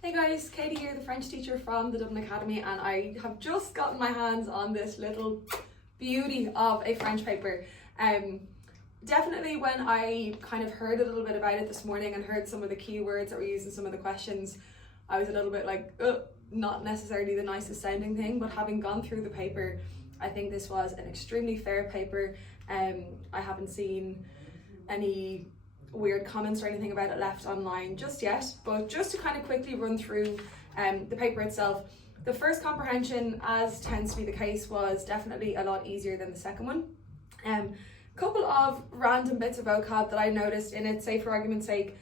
Hey guys, Katie here, the French teacher from the Dublin Academy, and I have just gotten my hands on this little beauty of a French paper. Definitely when I kind of heard a little bit about it this morning and heard some of the keywords that were used in some of the questions, I was a little bit like, not necessarily the nicest sounding thing, but having gone through the paper, I think this was an extremely fair paper. I haven't seen any weird comments or anything about it left online just yet, but just to kind of quickly run through the paper itself. The first comprehension, as tends to be the case, was definitely a lot easier than the second one. Couple of random bits of vocab that I noticed in it. Say for argument's sake,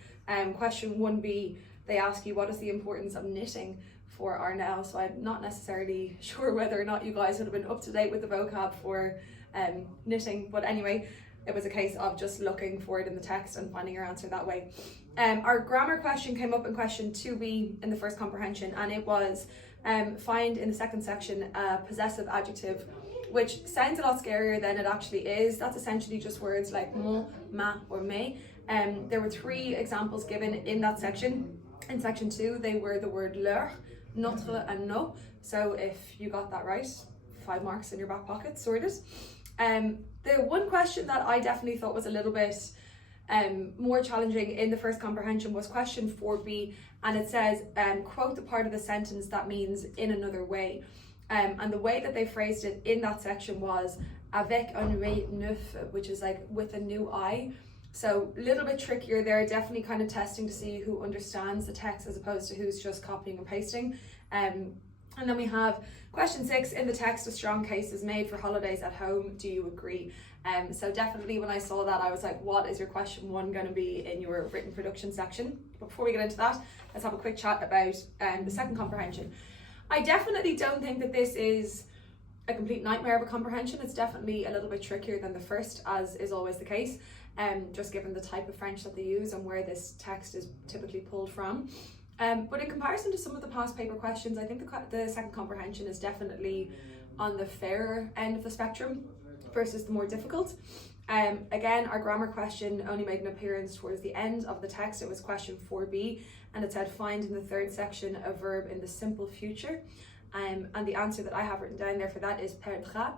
question 1b, they ask you what is the importance of knitting for Arnell. So I'm not necessarily sure whether or not you guys would have been up to date with the vocab for knitting, but anyway, it was a case of just looking for it in the text and finding your answer that way. Our grammar question came up in question 2b in the first comprehension, and it was find in the second section a possessive adjective, which sounds a lot scarier than it actually is. That's essentially just words like mon, ma, or me. There were 3 examples given in that section. In section 2, they were the word leur, notre, and no. So if you got that right, 5 marks in your back pocket, sorted. The one question that I definitely thought was a little bit more challenging in the first comprehension was question 4b, and it says, quote the part of the sentence that means in another way. And the way that they phrased it in that section was avec un œil neuf, which is like with a new eye. So a little bit trickier there, definitely kind of testing to see who understands the text as opposed to who's just copying and pasting. And then we have question 6, in the text a strong case is made for holidays at home, do you agree? So definitely when I saw that, I was like, what is your question 1 going to be in your written production section? But before we get into that, let's have a quick chat about the second comprehension. I definitely don't think that this is a complete nightmare of a comprehension. It's definitely a little bit trickier than the first, as is always the case, just given the type of French that they use and where this text is typically pulled from. But in comparison to some of the past paper questions, I think the second comprehension is definitely on the fairer end of the spectrum versus the more difficult. Again, our grammar question only made an appearance towards the end of the text. It was question 4b, and it said find in the third section a verb in the simple future. And the answer that I have written down there for that is perdra.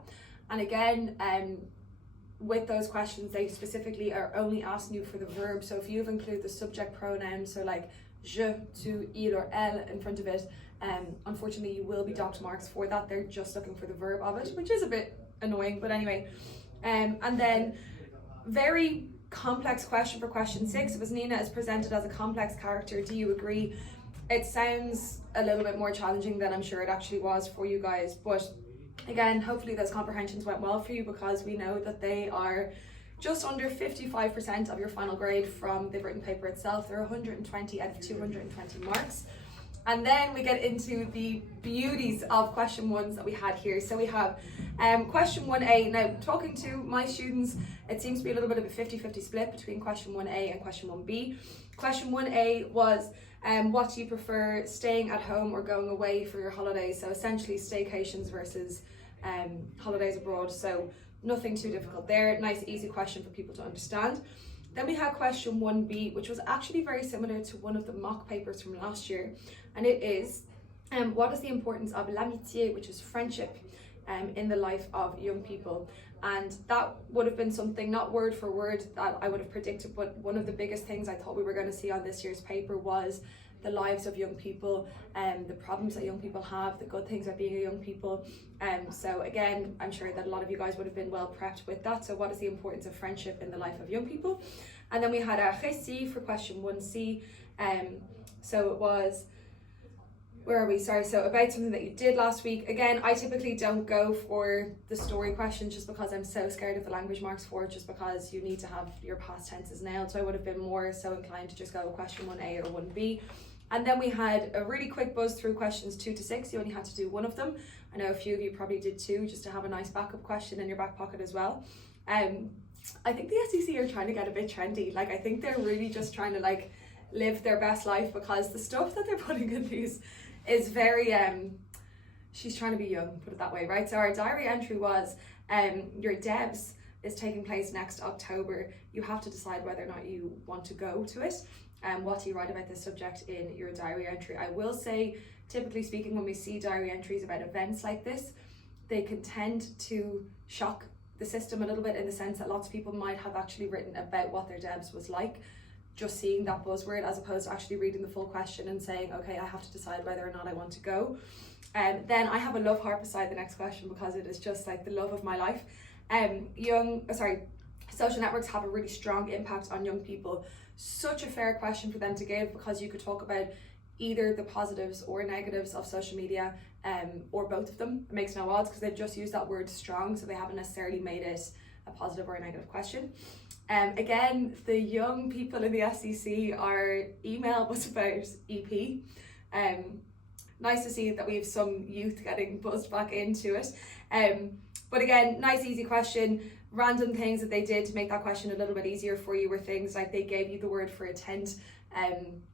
And again, with those questions, they specifically are only asking you for the verb. So if you've included the subject pronoun, so like je, tu, il, or elle in front of it, unfortunately you will be docked marks for that. They're just looking for the verb of it, which is a bit annoying, but anyway. And then very complex question for question 6. It was Nina is presented as a complex character, do you agree? It sounds a little bit more challenging than I'm sure it actually was for you guys, but again, hopefully those comprehensions went well for you, because we know that they are just under 55% of your final grade from the written paper itself. They're 120 out of 220 marks. And then we get into the beauties of question 1s that we had here. So we have question 1a. Now, talking to my students, it seems to be a little bit of a 50-50 split between question 1a and question 1b. Question 1a was, what do you prefer, staying at home or going away for your holidays? So essentially staycations versus holidays abroad. So nothing too difficult there. Nice, easy question for people to understand. Then we had question 1b, which was actually very similar to one of the mock papers from last year. And it is, what is the importance of l'amitié, which is friendship, in the life of young people? And that would have been something, not word for word, that I would have predicted, but one of the biggest things I thought we were going to see on this year's paper was the lives of young people, the problems that young people have, the good things of being a young people. So again, I'm sure that a lot of you guys would have been well prepped with that. So what is the importance of friendship in the life of young people? And then we had our récit for question 1c. So it was, where are we? Sorry, so about something that you did last week. Again, I typically don't go for the story questions just because I'm so scared of the language marks for it, just because you need to have your past tenses nailed. So I would have been more so inclined to just go with question 1a or 1b. And then we had a really quick buzz through questions 2 to 6. You only had to do one of them. I know a few of you probably did 2, just to have a nice backup question in your back pocket as well. I think the SEC are trying to get a bit trendy. Like, I think they're really just trying to like live their best life, because the stuff that they're putting in these is very, she's trying to be young, put it that way, right? So our diary entry was, your DEBS is taking place next October. You have to decide whether or not you want to go to it. what do you write about this subject in your diary entry? I will say, typically speaking, when we see diary entries about events like this, they can tend to shock the system a little bit, in the sense that lots of people might have actually written about what their Debs was like, just seeing that buzzword, as opposed to actually reading the full question and saying, okay, I have to decide whether or not I want to go. Then I have a love heart beside the next question, because it is just like the love of my life. Social networks have a really strong impact on young people. Such a fair question for them to give, because you could talk about either the positives or negatives of social media, or both of them. It makes no odds, because they've just used that word strong, so they haven't necessarily made it a positive or a negative question. Again, the young people in the SCC, our email was about EP. Nice to see that we have some youth getting buzzed back into it. But again, nice easy question. Random things that they did to make that question a little bit easier for you were things like they gave you the word for attent,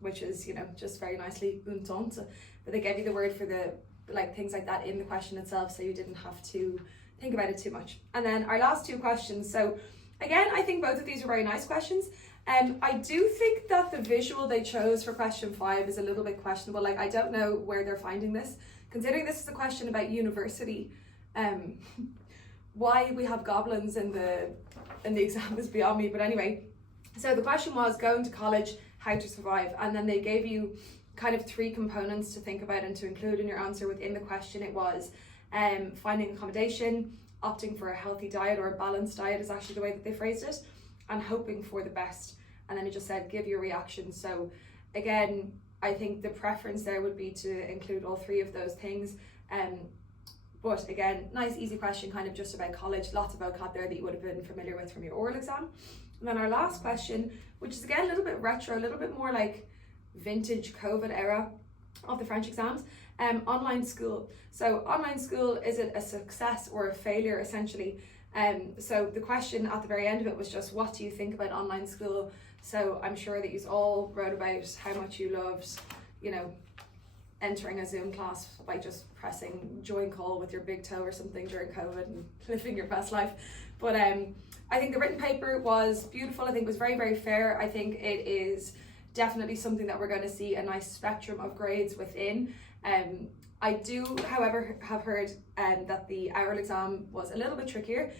which is, you know, just very nicely une tente, but they gave you the word for the, like, things like that in the question itself, so you didn't have to think about it too much. And then our last two questions. So again, I think both of these are very nice questions. I do think that the visual they chose for question 5 is a little bit questionable. Like, I don't know where they're finding this, considering this is a question about university. Why we have goblins in the exam is beyond me, but anyway. So the question was going to college, how to survive, and then they gave you kind of 3 components to think about and to include in your answer within the question. It was finding accommodation, opting for a healthy diet, or a balanced diet is actually the way that they phrased it, and hoping for the best. And then it just said give your reaction. So again, I think the preference there would be to include all 3 of those things. But again, nice easy question, kind of just about college, lots of vocab there that you would have been familiar with from your oral exam. And then our last question, which is again a little bit retro, a little bit more like vintage COVID era of the French exams. Online school. So online school, is it a success or a failure, essentially? So the question at the very end of it was just, what do you think about online school? So I'm sure that you all wrote about how much you loved, you know, entering a Zoom class by just pressing join call with your big toe or something during COVID and living your best life. But I think the written paper was beautiful. I think it was very, very fair. I think it is definitely something that we're going to see a nice spectrum of grades within. I do, however, have heard that the oral exam was a little bit trickier.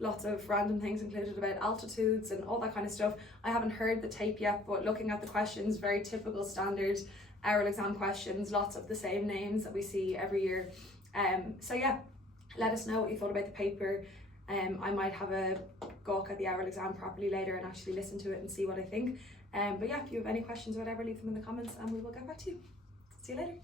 Lots of random things included about altitudes and all that kind of stuff. I haven't heard the tape yet, but looking at the questions, very typical standard oral exam questions, lots of the same names that we see every year. So yeah, let us know what you thought about the paper. I might have a gawk at the oral exam properly later and actually listen to it and see what I think. But yeah, if you have any questions or whatever, leave them in the comments and we will get back to you. See you later.